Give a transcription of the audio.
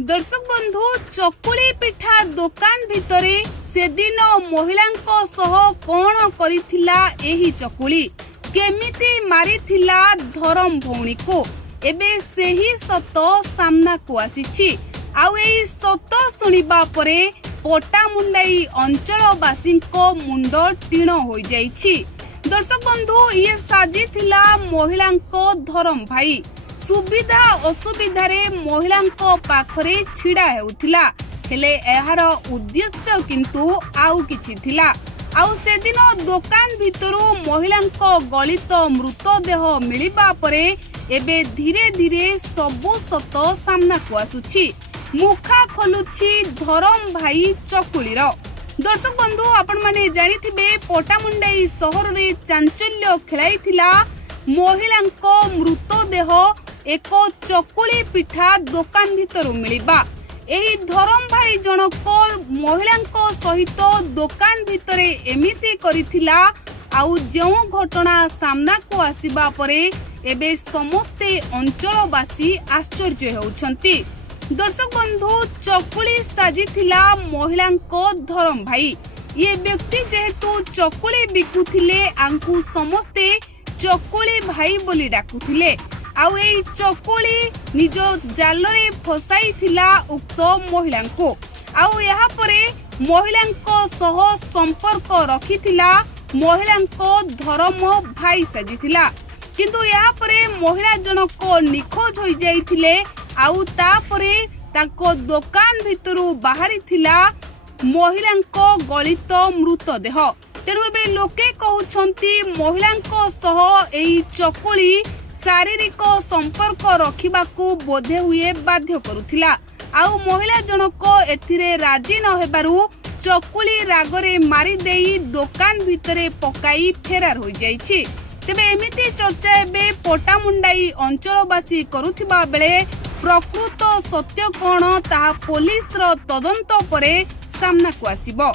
दर्शक बंधु चकुली पिठा दुकान भितरे से दिन महिलांको सह कौन करिथिला एही चकुली केमिति मारिथिला धरम भौणी को एबे सेही सत सामना को आसीछि। आउ एही सत सुनिबा परे पटामुंडाई अंचलवासींको मुंड टीण होई जाइछि। दर्शक बंधु ये साजिथिला महिलांको धरम भाई सुविधा असुविधा रे महिलांको पाखरे छिड़ा हेउथिला हेले एहार उद्देश्य किंतु आउ किछि थिला। आउ से दिन दुकान भितरु महिलांको गलित मृतदेह मिलिबा परे एबे धीरे धीरे सबु सत सामना को आसुछि। मुखा खोलुछि धरम भाई चकुलीर। दर्शक बंधु आपण माने जानिथिबे पटामुंडाई सहर रे चांचल्य खेलाइथिला महिलांको मृतदेह एक चकुली पिठा दुकान भितरु मिलिबा। एही धरम भाई जनक महिलांको सहित दुकान भितरे एमिति करिथिला। आउ जेउ घटना सामना को आसीबा परे एबे समस्ते अंचलवासी आश्चर्य हेउछंती। दर्शक बंधु चकुली साजिथिला महिलांको धरम भाई। ये व्यक्ति जेहेतु चकुली बिकुथिले आंकु समस्ते चकुली भाई बोली डाकुथिले। आउ एई चकुली निज जालरे फसाई थिला उक्त महिलांको। आउ यहाँ परे महिलांको सह संपर्क रखिथिला महिलांको धर्म भाई साजिथिला। किंतु यहाँ परे महिला जनक निखोज होई जाइथिले। आउ तापरे ताको दुकान भितरु बाहरी थिला महिलांको गलित मृतदेह। तेणु एबे लोके कहउछंती महिलांको सह एई चकुली शारीरिक संपर्क रखिबाकू बोधे हुए बाध्य करुथिला। आउ महिला जनक एथिरे राजी न हेबारु चकुली रागरे मारी देई दुकान भितरे पकाई फेरार होई जाइछि। तेबे एमिति चर्चा एबे पटामुंडाई अंचलवासी करुथिबा बेले प्रकृत सत्य कोन ताहा पुलिस रो तदंत परे सामना को आसीबो।